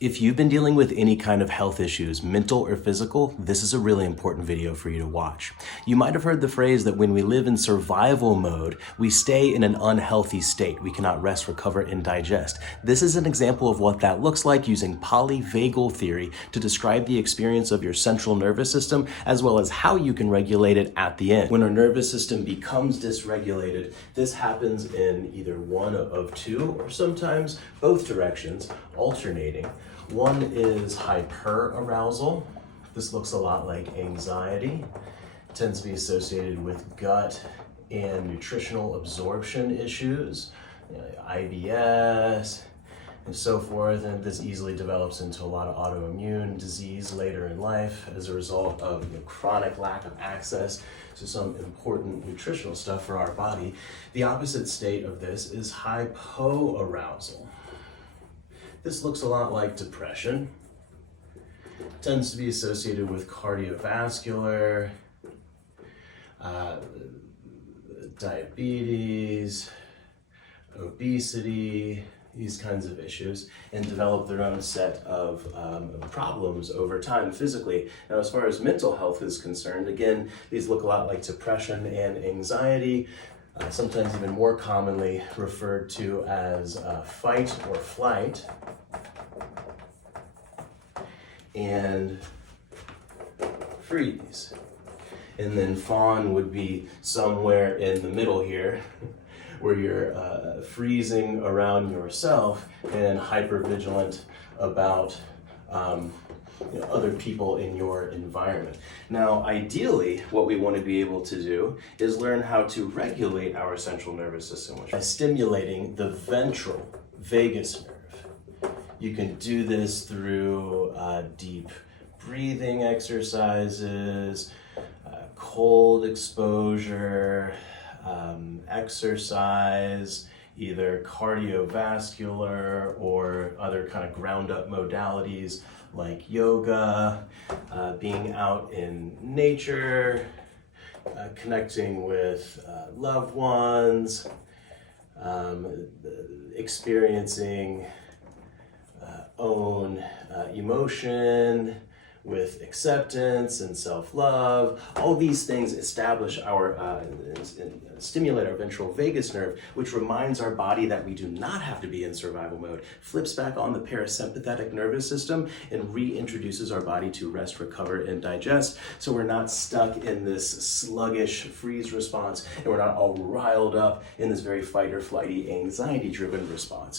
If you've been dealing with any kind of health issues, mental or physical, this is a really important video for you to watch. You might have heard the phrase that when we live in survival mode, we stay in an unhealthy state. We cannot rest, recover, and digest. This is an example of what that looks like using polyvagal theory to describe the experience of your central nervous system, as well as how you can regulate it at the end. When our nervous system becomes dysregulated, this happens in either one of two or sometimes both directions, alternating. One is hyperarousal. This looks a lot like anxiety. It tends to be associated with gut and nutritional absorption issues, IBS, and so forth. And this easily develops into a lot of autoimmune disease later in life as a result of chronic lack of access to some important nutritional stuff for our body. The opposite state of this is hypoarousal. This looks a lot like depression. It tends to be associated with cardiovascular, diabetes, obesity, these kinds of issues, and develop their own set of problems over time physically. Now, as far as mental health is concerned, again, these look a lot like depression and anxiety, sometimes even more commonly referred to as fight or flight, and freeze. And then fawn would be somewhere in the middle here, where you're freezing around yourself and hypervigilant about other people in your environment. Now, ideally, what we want to be able to do is learn how to regulate our central nervous system by stimulating the ventral vagus nerve. You can do this through deep breathing exercises, cold exposure, exercise, either cardiovascular or other kind of ground up modalities like yoga, being out in nature, connecting with loved ones, experiencing own emotion with acceptance and self-love. All these things establish our, stimulate our ventral vagus nerve, which reminds our body that we do not have to be in survival mode, flips back on the parasympathetic nervous system, and reintroduces our body to rest, recover, and digest, so we're not stuck in this sluggish freeze response, and we're not all riled up in this very fight or flighty, anxiety-driven response.